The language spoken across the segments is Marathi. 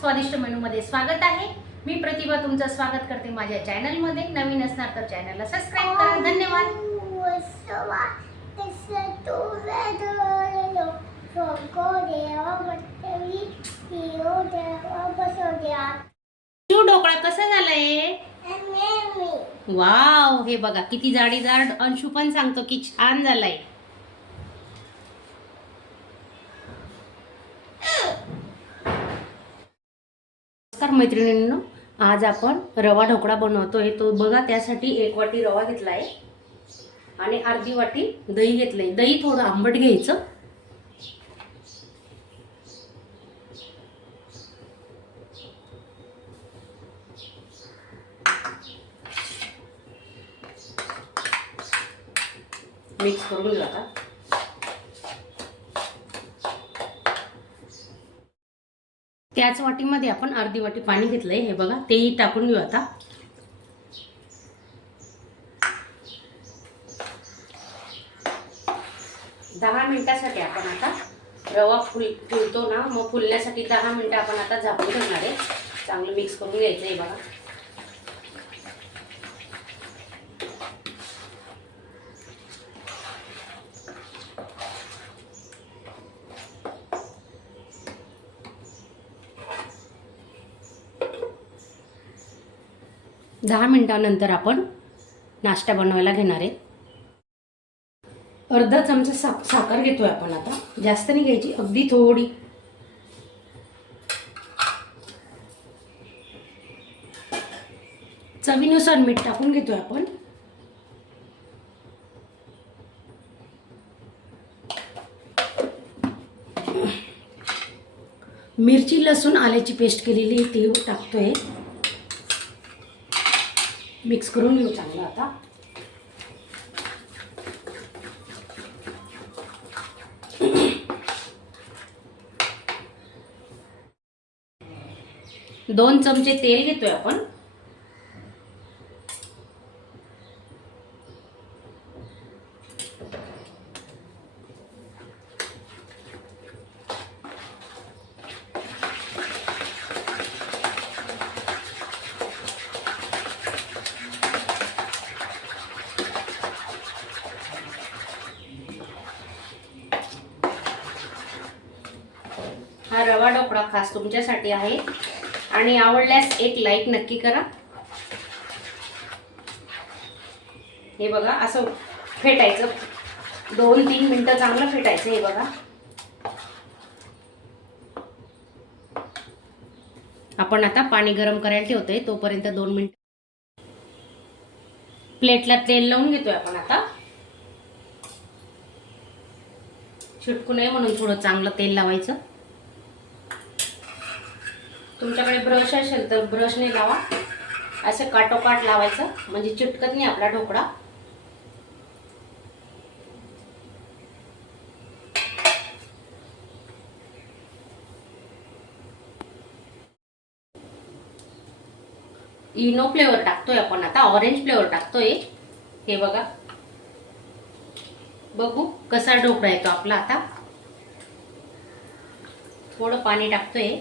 स्वादिष्ट मेनूमध्ये स्वागत आहे. मी प्रतिभा तुमचं स्वागत करते माझ्या चॅनलमध्ये. नवीन असणार तर चॅनलला सबस्क्राईब करा. धन्यवाद. शिव ढोकळा कसा झालाय? वाव हे बघा किती जाडीदार अंशू पण सांगतो की छान झालाय. नमस्कार मैत्रिणींनो आज आपण रवा ढोकळा बनवतोय तो बघा त्यासाठी एक वाटी रवा घेतला आहे आणि अर्धी वाटी दही घेतलंय. दही थोडं आंबट घ्यायचं. मिक्स करून घेऊ त्याच वाटीमध्ये आपण अर्धी वाटी पाणी घेतलंय. हे बघा तेही टाकून घेऊ आता. दहा मिनिटासाठी आपण आता रवा फुल फुलतो ना मग फुलण्यासाठी दहा मिनिटं आपण आता झाकून ठेवणार आहे. चांगलं मिक्स करून घ्यायचं आहे बघा. दहा मिनिटानंतर आपण नाश्ता बनवायला घेणार आहे. अर्धा चमचा सा साखर घेतोय आपण आता. जास्त नाही घ्यायची अगदी थोडी. चवीनुसार मीठ टाकून घेतोय आपण. मिरची लसूण आल्याची पेस्ट केलेली ती टाकतोय. मिक्स करून घेऊ चांगलं आता. दोन चमचे तेल घेतोय आपण हा रवा ढोकळा खास तुमच्यासाठी आहे. आणि आवडल्यास एक लाईक नक्की करा. हे बघा असं फेटायचं. दोन तीन मिनटं चांगलं फेटायचं हे बघा. आपण आता पाणी गरम करायला ठेवतोय तोपर्यंत दोन मिनिट. प्लेटला तेल लावून घेतोय आपण आता. छुटकू नये म्हणून थोडं चांगलं तेल लावायचं. तुमच्याकडे ब्रश असेल तर ब्रशने लावा. असं काटोकाट लावायचं. म्हणजे चिटकत नाही आपला ढोकळा. इनो फ्लेवर टाकतोय आपण आता. ऑरेंज फ्लेवर टाकतोय. हे बघा. बघू कसा ढोकळा येतो आपला आता. थोडं पाणी टाकतोय.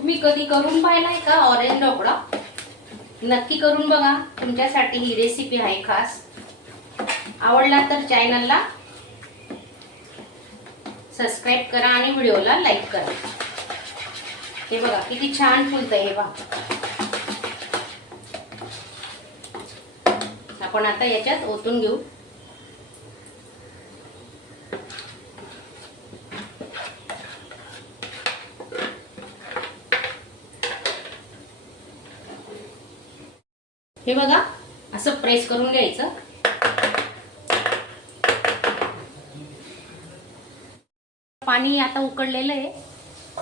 तुम्ही कधी करून पाहिलाय का? ऑरेंज ढोकळा? नक्की करून बघा. तुमच्यासाठी ही रेसिपी आहे खास. आवडला तर चॅनलला सबस्क्राईब करा आणि व्हिडिओला लाईक करा. हे बघा किती छान फुलतंय हे बघा आपण आता याच्यात ओतून घेऊ. हे बघा असं प्रेस करून घ्यायचं. पाणी आता उकडलेलं आहे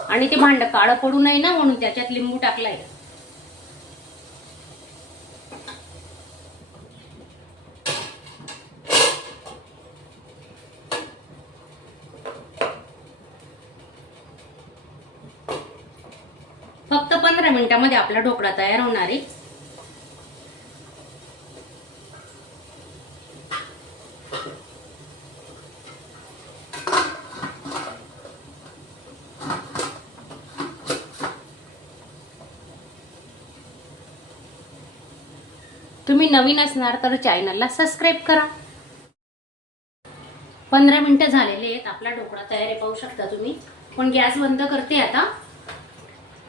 आणि ते भांड काळं पडू नये ना म्हणून त्याच्यात लिंबू टाकलाय. फक्त पंधरा मिनिटामध्ये आपला ढोकळा तयार होणार आहे. तुम्ही नवीन असणार तर चॅनलला सबस्क्राईब करा. पंधरा मिनटं झालेले आहेत आपला ढोकळा तयार आहे पाहू शकता तुम्ही. पण गॅस बंद करते आता.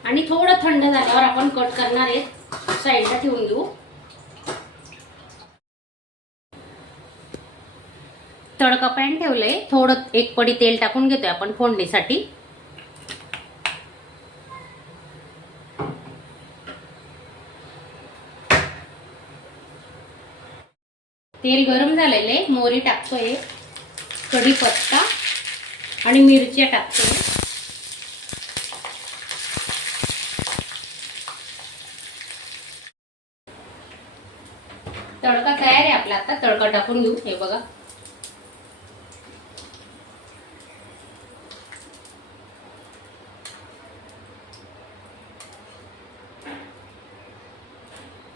आणि थोडं थंड झाल्यावर आपण कट करणार आहेत. साईडला ठेवून देऊ. तडका पॅन ठेवलंय. थोडं एक पडी तेल टाकून घेतोय आपण फोडणीसाठी. तेल गरम झालेलं आहे. मोहरी टाकतोय. कढीपत्ता आणि मिरच्या टाकतोय. तडका तयार आहे आपला. आता तडका टाकून घेऊ. हे बघा.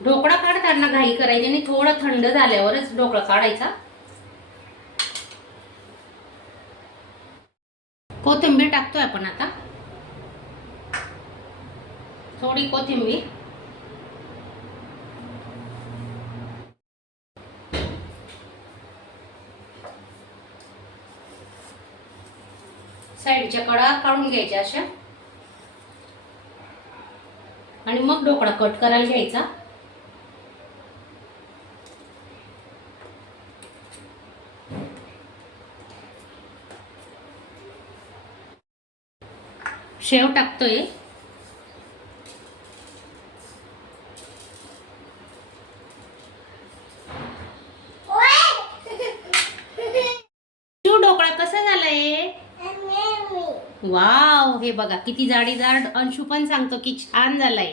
ढोकळा काढताना घाई करायची आणि थोडं थंड झाल्यावरच ढोकळा काढायचा. कोथिंबीर टाकतोय आपण आता. थोडी कोथिंबीर. साईडच्या कडा काढून घ्यायच्या अशा. आणि मग ढोकळा कट करायला घ्यायचा. शेव टाकतोय. ढोकळा कसा झालाय? वाव हे बघा किती जाडीदार अंशू पण सांगतो की छान झालाय.